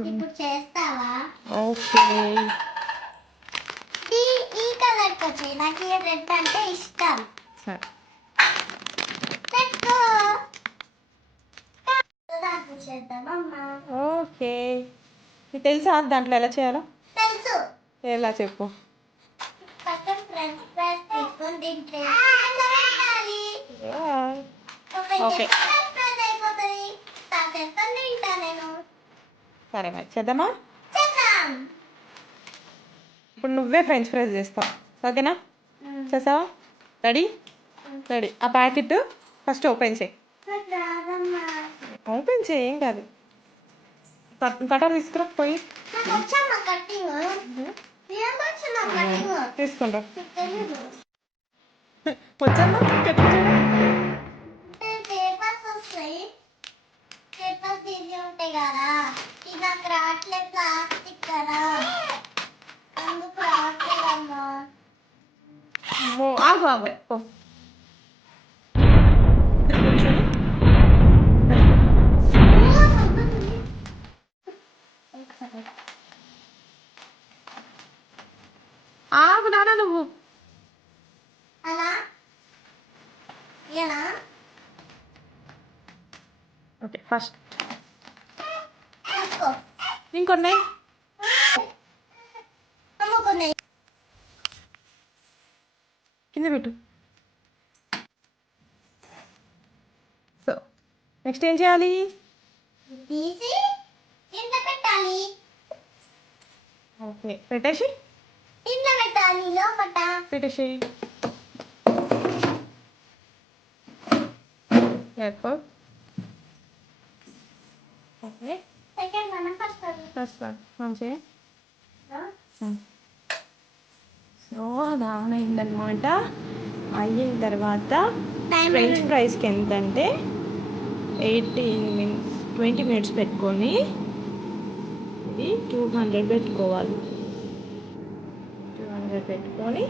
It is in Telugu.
ఇప్పుడు చేస్తావా? ఓకే. ఈ కలర్ వచ్చి నాకు ఈ రెడ్ అంటే ఇష్టం. సరే. ఓకే. నీకు తెలుసా దాంట్లో ఎలా చేయాలో? తెలుసు. ఎలా చెప్పు. పక్కన ఫ్రెంచ్ ఫ్రైస్ తీసుకొని తింటే ఓకే సరే మరి చేద్దామా? ఇప్పుడు నువ్వే ఫ్రెంచ్ ఫ్రైస్ చేస్తావు, ఓకేనా? చేసావా? రెడీ? రెడీ. ఆ ప్యాకెట్ ఫస్ట్ ఓపెన్ చేయి. ఓపెన్ చేయి, ఏం కాదు. కటర్ తీసుకురా పోయి. తీసుకుంటా. వచ్చాను కటింగ్ చేయడం. ఉంటాయి కదా, ఇది నాకు రావట్లేదు, ప్లాస్టిక్ కదా, అందుకు రావట్లేదమ్మా. ఆగు ఆగు. ఆగు నాన్న నువ్వు. అలా ఎలా? ఓకే ఫస్ట్ ఇంకొన్ని కింద పెట్టు. సో నెక్స్ట్ ఏం చేయాలి? తీసి ఇంట్లో పెట్టాలి. ఓకే పెట్టేసి ఇంట్లో పెట్టాలి. లోపట పెట్టేసి ఓకే సెకండ్ మనం ఫస్ట్ మంచి. సో అది ఆన్ అయిందనమాట. అయిన తర్వాత ఫ్రెంచ్ ఫ్రైస్కి ఎంతంటే 20 మినిట్స్ పెట్టుకొని ఇది 200 పెట్టుకోవాలి. 200 పెట్టుకొని